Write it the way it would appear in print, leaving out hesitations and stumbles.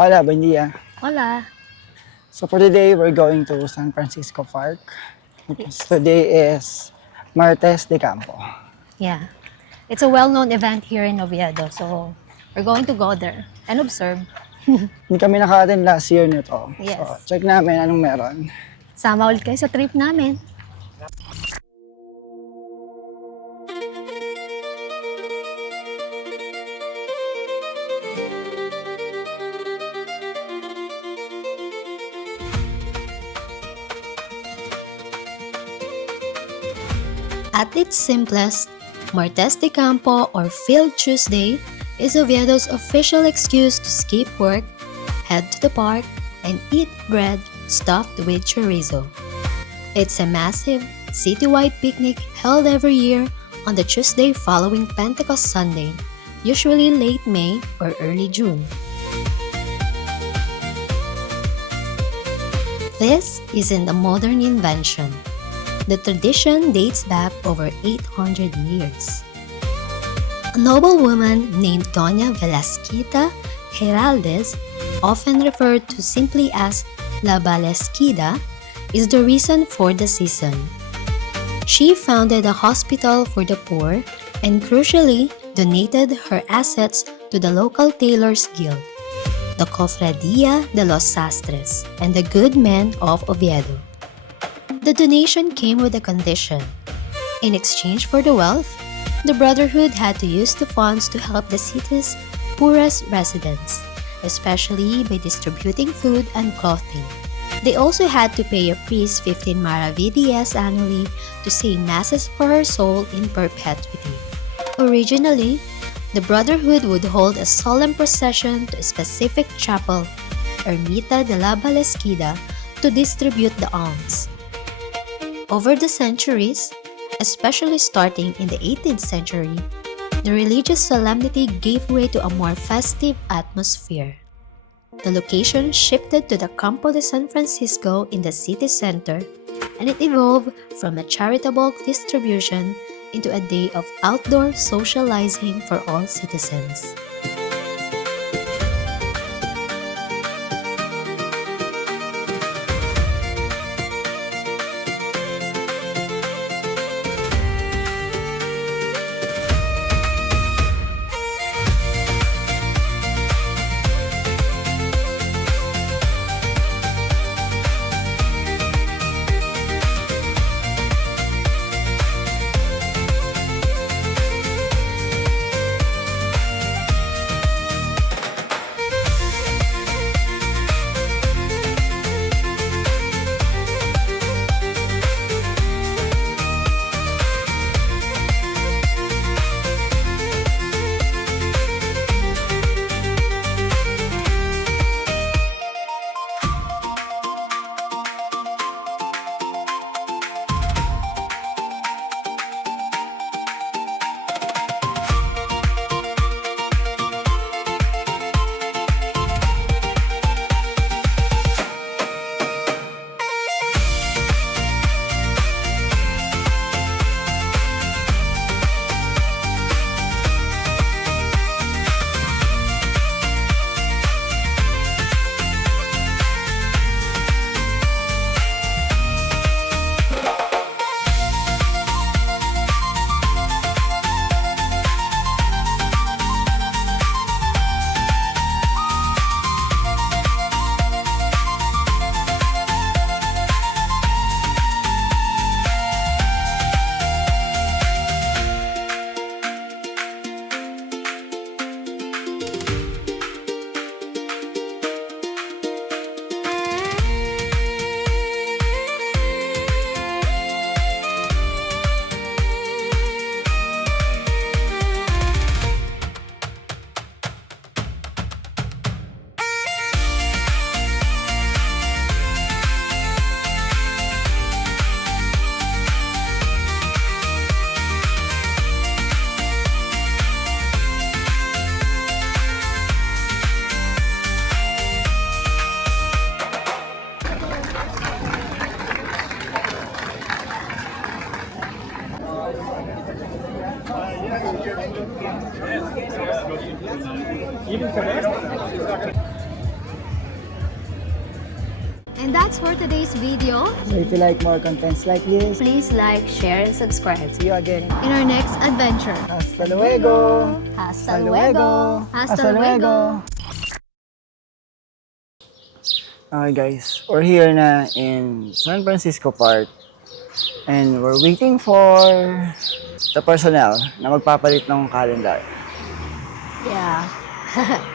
Hola, buen día. Hola. So for today, we're going to San Francisco Park because today is Martes de Campo. Yeah. It's a well-known event here in Oviedo, so we're going to go there and observe. Hindi kami naka-attend last year nito. So Yes. check namin anong meron. Sama ulit kayo sa trip namin. At its simplest, Martes de Campo or Field Tuesday is Oviedo's official excuse to skip work, head to the park, and eat bread stuffed with chorizo. It's a massive, citywide picnic held every year on the Tuesday following Pentecost Sunday, usually late May or early June. This isn't a modern invention. The tradition dates back over 800 years. A noblewoman named Doña Velasquita Heraldez, often referred to simply as La Balesquida, is the reason for the season. She founded a hospital for the poor and crucially donated her assets to the local Tailors Guild, the Cofradía de los Sastres, and the Good Men of Oviedo. The donation came with a condition. In exchange for the wealth, the Brotherhood had to use the funds to help the city's poorest residents, especially by distributing food and clothing. They also had to pay a priest 15 maravedíes annually to say masses for her soul in perpetuity. Originally, the Brotherhood would hold a solemn procession to a specific chapel, Ermita de la Balesquida, to distribute the alms. Over the centuries, especially starting in the 18th century, the religious solemnity gave way to a more festive atmosphere. The location shifted to the Campo de San Francisco in the city center, and it evolved from a charitable distribution into a day of outdoor socializing for all citizens. And that's for today's video. So if you like more contents like this, Please like, share, and subscribe see you again. in our next adventure. Hasta luego! Hasta luego! Hasta luego! Okay guys, we're here na in San Francisco Park and we're waiting for the personnel na magpapalit ng calendar. Yeah.